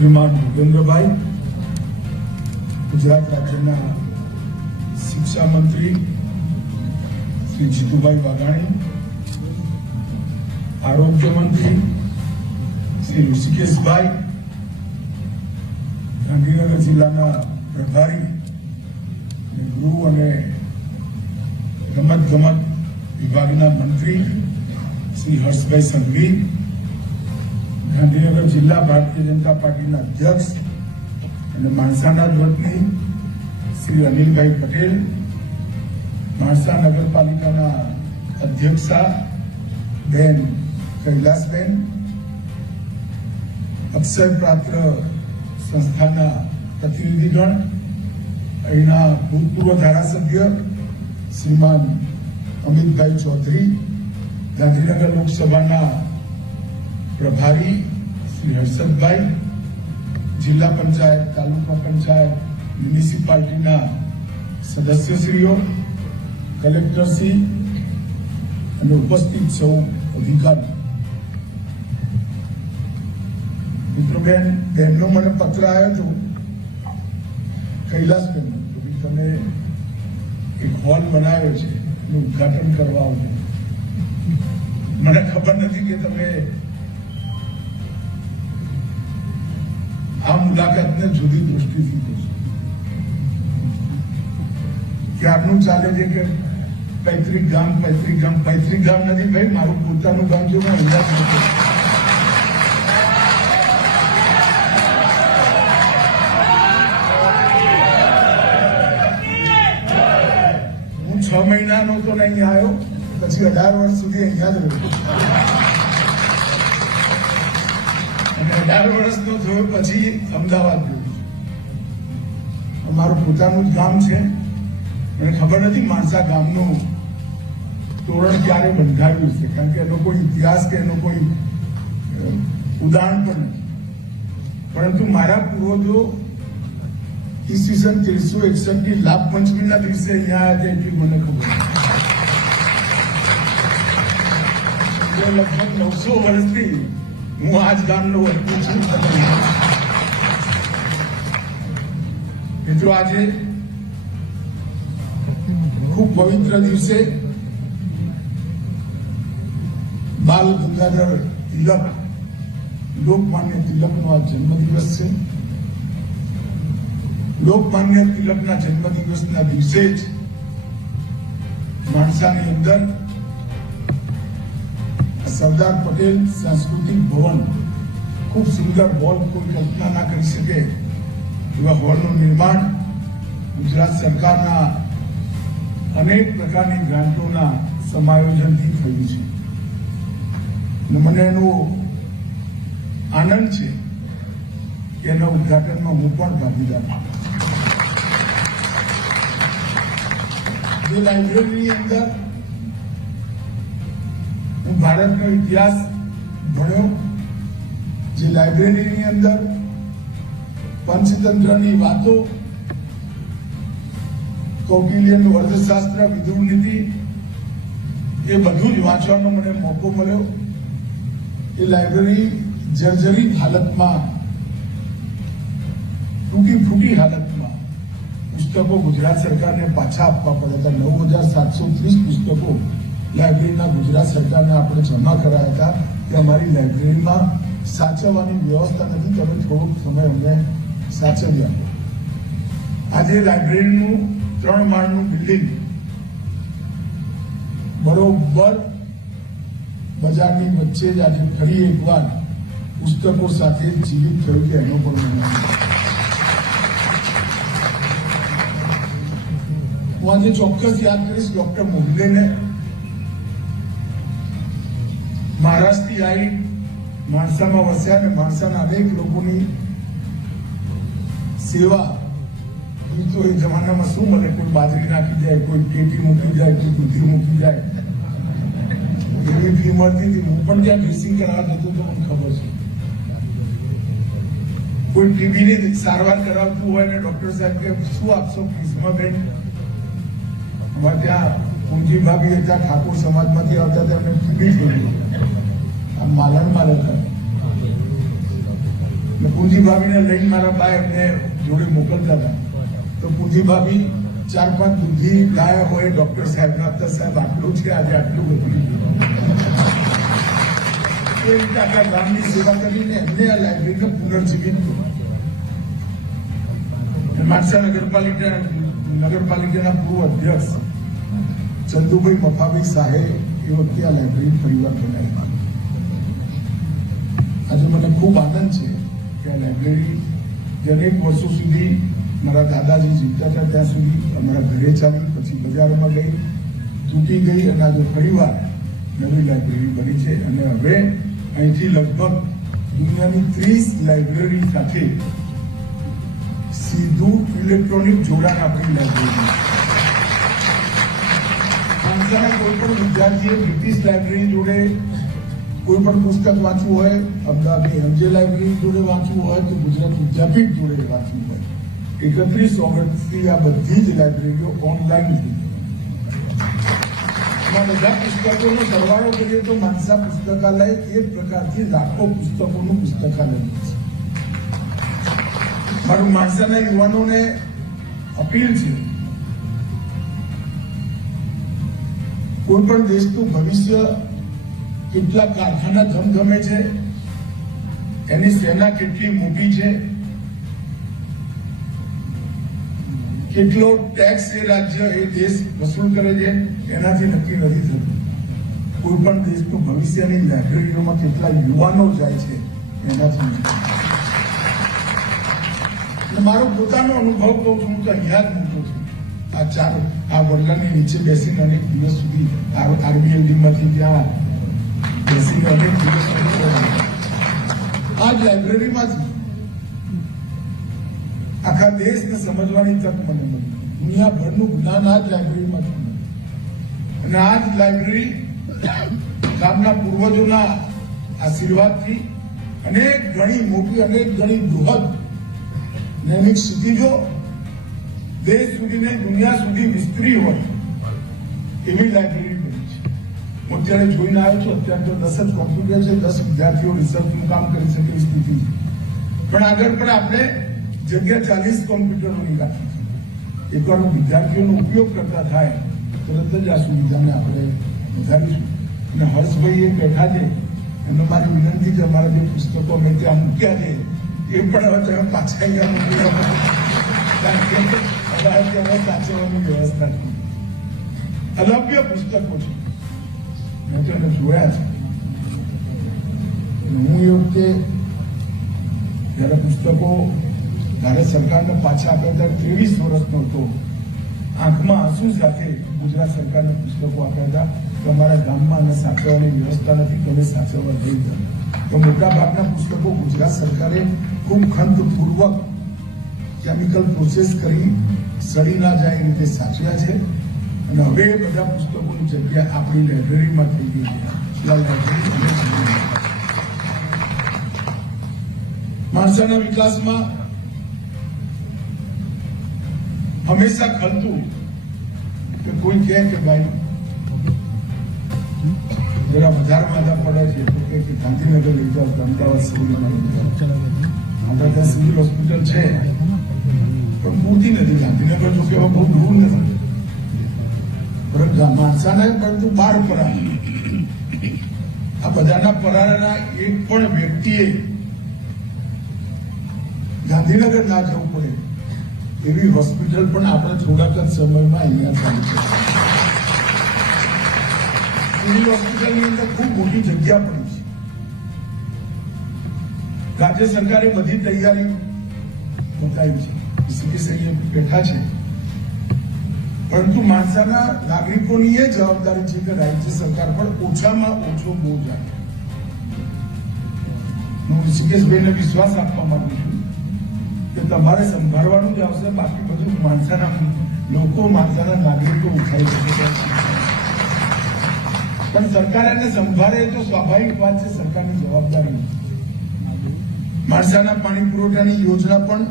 श्रीमान भूपेन्द्रभाई, गुजरात राज्यना शिक्षा मंत्री श्री जीतुभाई वाघाणी, आरोग्य मंत्री श्री ऋषिकेशभाई, गांधीनगर जिल्लाना प्रभारी गृह અને રમત વિભાગના મંત્રી શ્રી હર્ષભાઈ સંઘવી, ગાંધીનગર જિલ્લા ભારતીય જનતા પાર્ટીના અધ્યક્ષ અને માણસાના વતની શ્રી અનિલભાઈ પટેલ, માણસા નગરપાલિકાના અધ્યક્ષા બેન કૈલાસબેન, અક્ષય પાત્ર સંસ્થાના પ્રતિનિધિગણ, અહીંના ભૂતપૂર્વ ધારાસભ્ય શ્રીમાન અમિતભાઈ ચૌધરી, ગાંધીનગર લોકસભાના પ્રભારી શ્રી હર્ષદભાઈ, જિલ્લા પંચાયત, તાલુકા પંચાયત, મ્યુનિસિપાલિટીના સદસ્યશ્રીઓ, કલેક્ટરશ્રી અને ઉપસ્થિત સૌ અધિકારી મિત્રોબેન, બહેનનો મને પત્ર આવ્યો હતો કૈલાસબેન, તમે એક હોલ બનાવ્યો છે, એનું ઉદઘાટન કરવા આવજો. મને ખબર નથી કે તમે આ મુલાકાતને જુદી દૃષ્ટિથી કરશો. ક્યારનું ચાલે છે કે પૈતૃક ગામ નથી ભાઈ, મારું પોતાનું ગામ છે. હું અહીંયા હું 6 મહિનાનો તો નહીં આવ્યો, પછી 18 વર્ષ સુધી અહીંયા જ રહ્યો, અને 18 વર્ષનો થયો પછી અમદાવાદ ગયો. અમારું પોતાનું જ ગામ છે. મને ખબર નથી માણસા ગામનું તોરણ ક્યારે બંધાવ્યું છે, કારણ કે એનો કોઈ ઇતિહાસ કે એનો કોઈ ઉદાહરણ પણ નથી. પરંતુ મારા પૂર્વજો ઈસવીસન 1361 ની લાભ પંચમીના દિવસે અહીંયા આવ્યા હતા, એટલી મને ખબર. લગભગ 900 વર્ષથી હું આ જ ગામનો વતની છું. મિત્રો, આજે ખૂબ પવિત્ર દિવસે બાલ ગંગાધર તિલક, લોકમાન્ય તિલકનો આ જન્મદિવસ છે. લોકમાન્ય તિલકના જન્મદિવસના દિવસે જ માણસાની અંદર સરદાર પટેલ સાંસ્કૃતિક ભવન, ખૂબ સુંદર હોલ, કોઈ કલ્પના ના કરી શકે એવા હોલનું નિર્માણ ગુજરાત સરકારના અનેક પ્રકારની ગ્રાન્ટોના સમાયોજનથી થયું છે. મને એનો આનંદ છે કે એના ઉદઘાટનમાં હું પણ ભાગીદાર છું. જે લાઇબ્રેરીની અંદર હું ભારતનો ઇતિહાસ ભણ્યો, જે લાઇબ્રેરીની અંદર પંચતંત્રની વાતો, કૌટિલ્યનું અર્થશાસ્ત્ર, વિદુર નીતિ, એ બધું જ વાંચવાનો મને મોકો મળ્યો. એ લાઇબ્રેરી જર્જરિત હાલતમાં, તૂટી ફૂટી હાલતમાં પુસ્તકો ગુજરાત સરકારને પાછા આપવા પડ્યા હતા. 9730 પુસ્તકો લાઇબ્રેરીના ગુજરાત સરકારને આપણે જમા કરાયા હતા કે અમારી લાઇબ્રેરીમાં સાચવવાની વ્યવસ્થા નથી, તમે થોડોક સમય અમને સાચવી આપો. આજે લાઇબ્રેરીનું 3 માળનું બિલ્ડિંગ બરોબર બજારની વચ્ચે જ આજે ફરી એકવાર પુસ્તકો સાથે જીવિત થયું કે એનો પણ મને હું આજે ચોક્કસ યાદ કરીશ ડોક્ટર મોહલ્લેને. મહારાષ્ટ્રથી આવી માણસામાં વસ્યા અને માણસાના અનેક લોકોની સેવા. તો એ જમાનામાં શું મળે, કોઈ બાજરી નાખી જાય, કોઈ પેટી મૂકી જાય, કોઈ દૂધી મૂકી જાય, એવી ફી મળતી હતી. હું પણ ત્યાં ડ્રેસિંગ કરાવવા જતો તો મને ખબર છે. કોઈ ટીબીની સારવાર કરાવતું હોય ને ડોક્ટર સાહેબ કે શું આપશો ફીસમાં બેન, અમારે ત્યાં પૂંજી ભાભી હતા, ઠાકોર સમાજમાંથી આવતા હતા, એમને ટીબી જોયું, આ માલણમાં રહેતા. પૂંજી ભાભીને લઈને મારા બા એમને જોડે મોકલતા હતા તો પૂંજી ભાભી 4-5 દૂધી ગાય હોય ડોક્ટર સાહેબ આપતા સાહેબ આટલું છે આજે આટલું બધું એ રીતે આખા ગામની સેવા કરીને એમને આ લાઇબ્રેરીને પુનર્જીવિત કર્યું. માણસા નગરપાલિકાના પૂર્વ અધ્યક્ષ ચંદુભાઈ મફાભાઈ સાહેબ એ વખતે આ લાઇબ્રેરી પરિવાર બનાવી. આજે મને ખૂબ આનંદ છે કે આ લાઇબ્રેરી જે અનેક વર્ષો સુધી મારા દાદાજી જીવતા હતા ત્યાં સુધી અમારા ઘરે ચાલી, પછી બજારમાં ગઈ, તૂટી ગઈ અને આજે ફરીવાર નવી લાઇબ્રેરી બની છે. અને હવે અહીંથી લગભગ દુનિયાની 30 લાઇબ્રેરી સાથે સીધું ઇલેક્ટ્રોનિક જોડાણ આપણી લાઇબ્રેરી. સંસ્થાના કોઈ પણ વિદ્યાર્થીએ બ્રિટિશ લાઇબ્રેરી જોડે કોઈ પણ પુસ્તક વાંચવું હોય, અમદાવાદની એમજે લાઇબ્રેરી જોડે વાંચવું હોય કે ગુજરાત વિદ્યાપીઠ જોડે વાંચવું હોય, 31 ઓગસ્ટથી આ બધી જ લાઇબ્રેરીઓ ઓનલાઈન થઈ ગઈ. બધા પુસ્તકોનો સરવાળો કરીએ તો માનસા પુસ્તકાલય એક પ્રકારથી લાખો પુસ્તકોનું પુસ્તકાલય છે. મારું માણસાના યુવાનોને અપીલ છે, કોઈ પણ દેશનું ભવિષ્ય કેટલા કારખાના ધમધમે છે, એની સેના કેટલી મોટી છે, કેટલો ટેક્સ એ રાજ્ય એ દેશ વસૂલ કરે છે એનાથી નક્કી નથી થતું. કોઈ પણ દેશનું ભવિષ્યની લાઇબ્રેરીઓમાં કેટલા યુવાનો જાય છે એનાથી. મારો પોતાનો અનુભવ કહું છું, હું તો અહીંયા જ મૂકતો છું. આ વડલાની નીચે બેસીને અનેક દિવસ સુધી આરબીએલડીમાંથી ત્યાં બેસીને અનેક દિવસ આ જ લાઇબ્રેરીમાંથી આખા દેશને સમજવાની તક મને મળી. દુનિયાભરનું જ્ઞાન આ જ લાઇબ્રેરીમાંથી મળે. અને આ જ લાઇબ્રેરી ગામના પૂર્વજોના આશીર્વાદથી અનેક ગણી મોટી, અનેક ગણી બૃહદ નૈમિક સિદ્ધિઓ દેશ સુધી ને દુનિયા સુધી વિસ્તરી હોય એવી લાઇબ્રેરી બની છે. હું અત્યારે જોઈને આવ્યો છું, અત્યારે તો 10 જ કોમ્પ્યુટર છે, 10 વિદ્યાર્થીઓ રિસર્ચનું કામ કરી શકે એવી સ્થિતિ છે. પણ આગળ પણ આપણે જગ્યા 40 કોમ્પ્યુટરોની રાખી છે. એકવાર વિદ્યાર્થીઓનો ઉપયોગ કરતા થાય તરત જ આ સુવિધાને આપણે વધારીશું. અને હર્ષભાઈ એ બેઠા છે, એમને મારી વિનંતી છે, અમારા જે પુસ્તકો મેં ત્યાં મૂક્યા છે એ પણ હવે તમે પાછા અહીંયા મૂકી સાચવવાની વ્યવસ્થા છે. અલભ્ય પુસ્તકો છે, મેં તો એને જોયા છે. હું એ વખતે જયારે પુસ્તકો ભારત સરકારને પાછા આપ્યા ત્યારે 23 વર્ષનો હતો. આંખમાં આંસુ સાથે ગુજરાત સરકારને પુસ્તકો આપ્યા હતા કે અમારા ગામમાં અને સાચવવાની વ્યવસ્થા નથી, તમે સાચવવા જઈ ગયા. તો મોટા ભાગના પુસ્તકો ગુજરાત સરકારે ખૂબ ખંતપૂર્વક કેમિકલ પ્રોસેસ કરી સડી ના જાય એ રીતે સાચવ્યા છે. અને હવે બધા પુસ્તકોની જગ્યા આપણી લાઇબ્રેરીમાં થઈ ગઈ છે. માણસાના વિકાસમાં હંમેશા ખલતું કે કોઈ કહે કે ભાઈ જરા વધારે માથા પડે છે તો કે ગાંધીનગર લઈ જાઓ, અમદાવાદ સિવિલમાં લઈ જાઓ. આપણા ત્યાં સિવિલ હોસ્પિટલ છે પણ પૂરતી નથી. ગાંધીનગર જો કે બહુ દૂર નથી, પરંતુ માણસાના પરંતુ 12 પરાર. આ બધાના પરારના એક પણ વ્યક્તિએ ગાંધીનગર ના જવું પડે એવી હોસ્પિટલ પણ આપણે થોડાક જ સમયમાં અહીંયા ચાલુ છે. સિવિલ હોસ્પિટલની અંદર ખૂબ મોટી જગ્યા પડી છે. રાજ્ય સરકારે બધી તૈયારી બતાવી છે, સીપીસીએ બેઠા છે. પરંતુ માણસાના નાગરિકોની એ જવાબદારી છે કે રાજ્ય સરકાર પણ ઓછામાં ઓછો બોજ આપે. હું ઋષિકેશભાઈને વિશ્વાસ આપવા માંગુ છું કે તમારે સંભાળવાનું જ આવશે, બાકી બધું માણસાના લોકો, માણસાના નાગરિકો ઉઠાવી શકે. પણ સરકાર એને સંભાળે તો સ્વાભાવિક વાત છે, સરકારની જવાબદારી. માણસાના પાણી પુરવઠાની યોજના પણ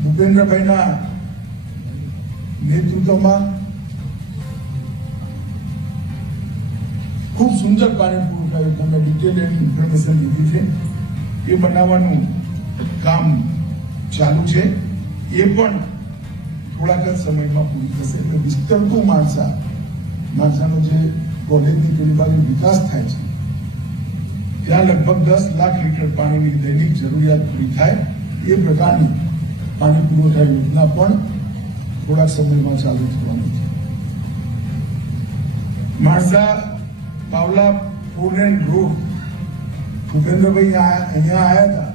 ભૂપેન્દ્રભાઈના નેતૃત્વમાં ખૂબ સુંદર પાણી પુરવઠા યોજના મેં ડિટેલ એની ઇન્ફોર્મેશન લીધી છે. એ બનાવવાનું કામ ચાલુ છે, એ પણ થોડાક જ સમયમાં પૂરી થશે. એટલે વિસ્તરતું માણસાનો જે કોલેજની પેલી બાજુ વિકાસ થાય છે ત્યાં લગભગ 10 લાખ લીટર પાણીની દૈનિક જરૂરિયાત પૂરી થાય એ પ્રકારની પાણી પુરવઠા યોજના પણ થોડાક સમયમાં ચાલુ થવાની છે. માણસા પાવલા 4 લેન રોડ ભૂપેન્દ્રભાઈ અહીંયા આવ્યા હતા.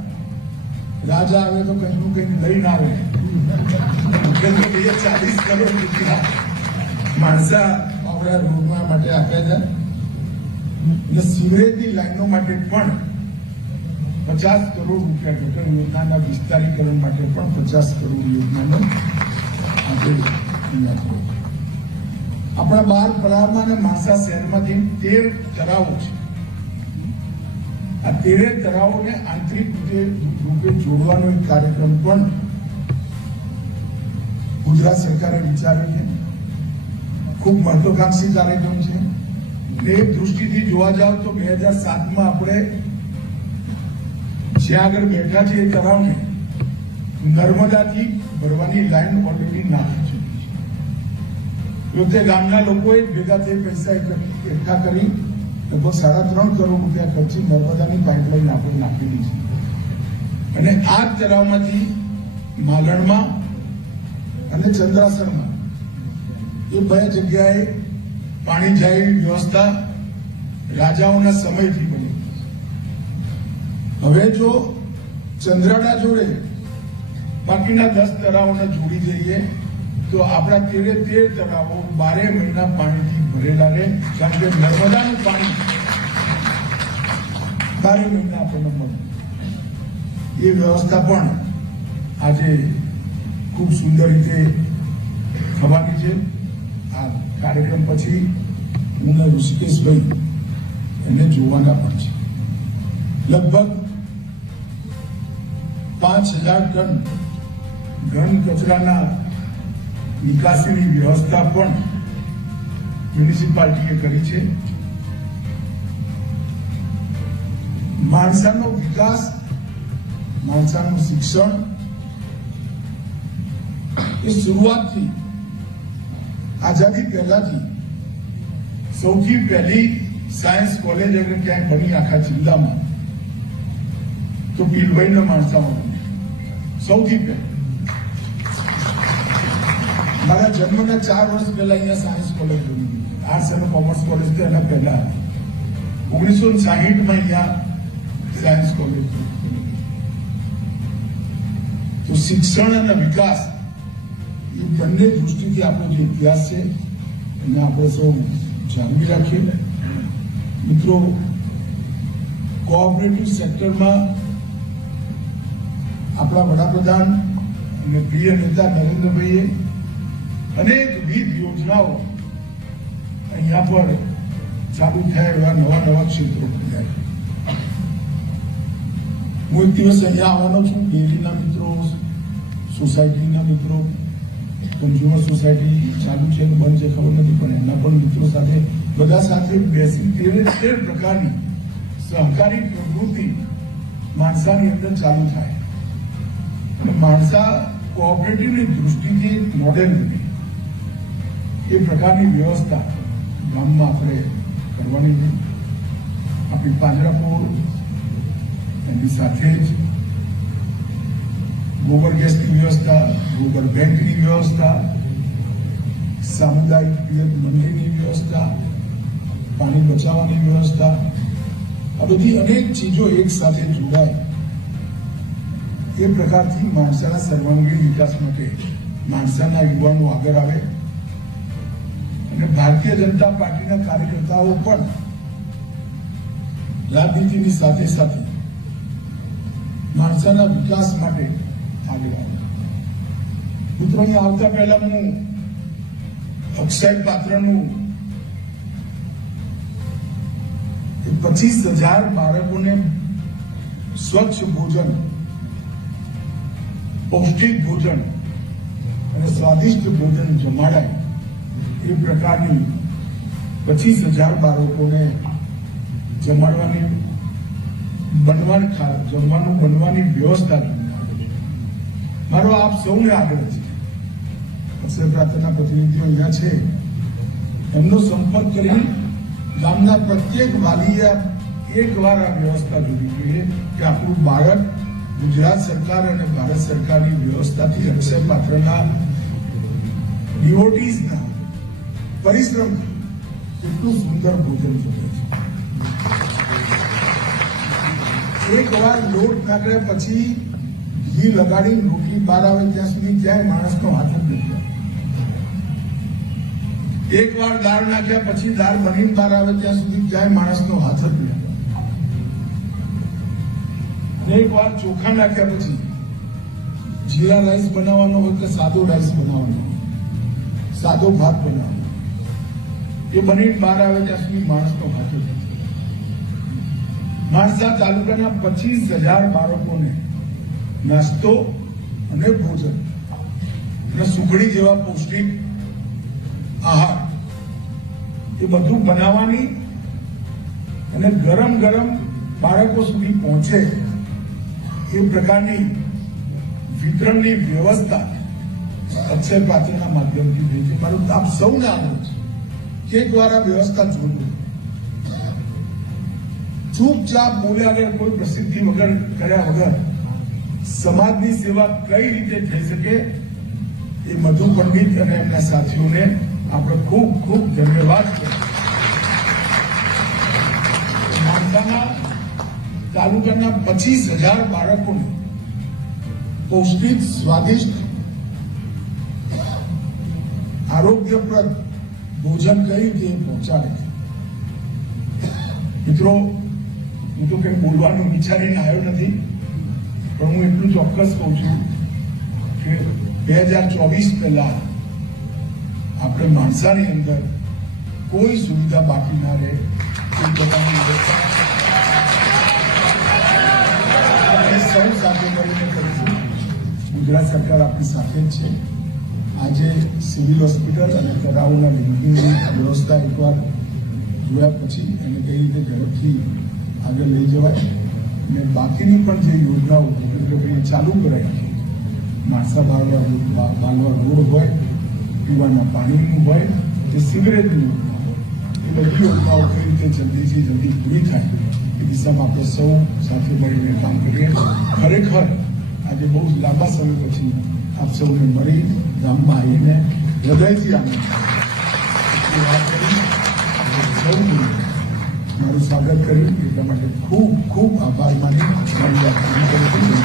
રાજા આવે તો કંઈક કંઈક લઈને આવે. ભૂપેન્દ્રભાઈએ 40 કરોડ રૂપિયા માણસા પાવલા રોડના માટે આપ્યા હતા. એટલે સિવરેજની લાઈનો માટે પણ 50 કરોડ રૂપિયા ગટર યોજનાના વિસ્તારીકરણ માટે પણ 50 કરોડ યોજનાનો આપણા 12 પરામાં અને માણસા શહેરમાંથી 13 તળાવો છે. આ 13 તળાવોને આંતરિક રૂપે જોડવાનો એક કાર્યક્રમ પણ ગુજરાત સરકારે વિચાર્યો છે. ખૂબ મહત્વાકાંક્ષી કાર્યક્રમ છે. એક દૃષ્ટિથી જોવા જાવ તો 2007માં આપણે જ્યાં આગળ બેઠા છે એ તળાવને નર્મદાથી ભરવાની લાઈન ઓલરેડી નાખી છે. વખતે ગામના લોકોએ ભેગા થઈ પૈસા એકઠા કરી લગભગ 3.5 કરોડ રૂપિયા ખર્ચી નર્મદાની પાઇપલાઇન આપણે નાખેલી છે. અને આ તળાવમાંથી માલણમાં અને ચંદ્રાસરમાં એ 2 જગ્યાએ પાણી જાય વ્યવસ્થા રાજાઓના સમયથી બની. હવે જો ચંદ્રાડા જોડે બાકીના 10 તળાવોને જોડી દઈએ તો આપણા 13 તળાવો 12 મહિના પાણીથી ભરેલા રહે. કારણ કે નર્મદાનું પાણી 12 મહિના આપણને મળે. એ વ્યવસ્થા પણ આજે ખૂબ સુંદર રીતે થવાની છે. આ કાર્યક્રમ પછી હું ઋષિકેશભાઈ એને જોવાના પણ છે. લગભગ 5000 ટન ઘન કચરાના નિકાસીની વ્યવસ્થા પણ મ્યુનિસિપાલિટીએ કરી છે. માણસાનો વિકાસ, માણસાનું શિક્ષણ એ શરૂઆતથી આઝાદી પહેલાથી સૌથી પહેલી સાયન્સ કોલેજ અગર ક્યાંય બની આખા જિલ્લામાં તો પીલભાઈના માણસામાં સૌથી પહેલી. મારા જન્મના 4 વર્ષ પહેલા અહીંયા સાયન્સ કોલેજ બની. આર્ટ્સ અને કોમર્સ કોલેજ તો એના પહેલા 1960માં અહીંયા સાયન્સ કોલેજ બની. તો શિક્ષણ અને વિકાસ એ બંને દૃષ્ટિથી આપણો જે ઇતિહાસ છે એને આપણે સૌ જાળવી રાખીએ. મિત્રો, કોઓપરેટિવ સેક્ટરમાં આપણા વડાપ્રધાન અને પ્રિય નેતા નરેન્દ્રભાઈએ અનેકવિધ યોજનાઓ અહીંયા પર ચાલુ થયા એવા નવા ક્ષેત્રો ખોલ્યા. હું એક દિવસ અહીંયા આવવાનો છું. ડેરીના મિત્રો, સોસાયટીના મિત્રો, કન્ઝ્યુમર સોસાયટી ચાલુ છે બંધ છે ખબર નથી, પણ એના પણ મિત્રો સાથે બધા સાથે બેસી 13 પ્રકારની સહકારી પ્રવૃત્તિ માણસાની અંદર ચાલુ થાય. અને માણસા કોઓપરેટિવની દૃષ્ટિથી મોડેલ બને એ પ્રકારની વ્યવસ્થા ગામમાં આપણે કરવાની છે. આપણી પાંજરાપોળ એની સાથે જ ગોબર ગેસની વ્યવસ્થા, ગોબર બેંકની વ્યવસ્થા, સામુદાયિક પિયત મંડળીની વ્યવસ્થા, પાણી બચાવવાની વ્યવસ્થા, આ બધી અનેક ચીજો એક સાથે જોડાય એ પ્રકારથી માણસાના સર્વાંગીણ વિકાસ માટે માણસાના યુવાનો આગળ આવે. અને ભારતીય જનતા પાર્ટીના કાર્યકર્તાઓ પણ રાજનીતિની સાથે સાથે માણસાના વિકાસ માટે આગળ આવે. મિત્રો, અહીંયા આવતા પહેલા હું અક્ષય પાત્રનું 25,000 બાળકોને સ્વચ્છ ભોજન, પૌષ્ટિક ભોજન અને સ્વાદિષ્ટ ભોજન જમાડાય એ પ્રકારની 25,000 બાળકોને જમવાનું બનવાની વ્યવસ્થા મારો આપ સૌને આગ્રહ છે, અક્ષય પ્રાંતના પ્રતિનિધિઓ અહીંયા છે, એમનો સંપર્ક કરી ગામના પ્રત્યેક વાલીએ એકવાર આ વ્યવસ્થા જોવી જોઈએ કે આપણું બાળક ગુજરાત સરકાર અને ભારત સરકારની વ્યવસ્થાથી અક્ષય પાત્રના ડિવોટીઝના પરિશ્રમ કેટલું સુંદર ભોજન જમે છે। એકવાર લોટ નાખ્યા પછી ઘી લગાડી રોટલી બહાર આવે ત્યાં સુધી ક્યાંય માણસનો હાથ જ નથી આવતો। એકવાર દાળ નાખ્યા પછી દાળ બનીને બહાર આવે ત્યાં સુધી ક્યાંય માણસનો હાથ જ નથી આવતો। એકવાર ચોખા નાખ્યા પછી જીરા રાઈસ બનાવવાનો હોય કે સાદો રાઈસ બનાવવાનો, સાદો ભાત બનાવવાનો, એ બનીને બહાર આવે ત્યાં સુધી માણસનો હાથ જ નથી। માણસા તાલુકાના 25,000 બાળકોને નાસ્તો અને ભોજન અને સુખડી જેવા પૌષ્ટિક આહાર એ બધું બનાવવાની અને ગરમ ગરમ બાળકો સુધી પહોંચે એ પ્રકારની વિતરણની વ્યવસ્થા અક્ષય પાત્રના માધ્યમથી થઈ છે। મારું આપ સૌને આગ્રહ છે કે એકવાર આ વ્યવસ્થા જોજો। ચૂપચાપ બોલ્યા વગર, કોઈ પ્રસિદ્ધિ વગર કર્યા વગર સમાજની સેવા કઈ રીતે થઈ શકે એ મધુ પંડિત અને એમના સાથીઓને આપણે ખૂબ ખૂબ ધન્યવાદ કરીએ। માનસાના તાલુકાના 25,000 બાળકોને પૌષ્ટિક, સ્વાદિષ્ટ, આરોગ્યપ્રદ ભોજન કઈ રીતે પહોંચાડે છે। મિત્રો, હું તો કંઈ બોલવાનું વિચારીને આવ્યો નથી, પણ હું એટલું ચોક્કસ કહું છું કે 2024 પહેલા આપણે માણસાની અંદર કોઈ સુવિધા બાકી ના રહે, કોઈ પ્રકારની વ્યવસ્થા સૌ સાથે મળીને કરીશું। ગુજરાત સરકાર આપણી સાથે જ છે। આજે સિવિલ હોસ્પિટલ અને તળાવના લિંકિંગની વ્યવસ્થા એકવાર જોયા પછી એને કઈ રીતે ઝડપથી આગળ લઈ જવાય અને બાકીની પણ જે યોજનાઓ ચાલુ કરાય, માણસા બાલવા રોડ હોય, પીવાના પાણીનું હોય કે સિગરેટની યોજના હોય, એ બધી યોજનાઓ કઈ રીતે જલ્દીથી જલ્દી પૂરી થાય એ દિશામાં આપણે સૌ સાથે મળીને કામ કરીએ। ખરેખર આજે બહુ લાંબા સમય પછી આપ સૌને મળી ગામમાં આવીને હૃદયથી આનંદ વાત કરી સૌ મારું સ્વાગત કર્યું એટલા માટે ખૂબ ખૂબ આભાર માની મારી વાત પૂરી કરી।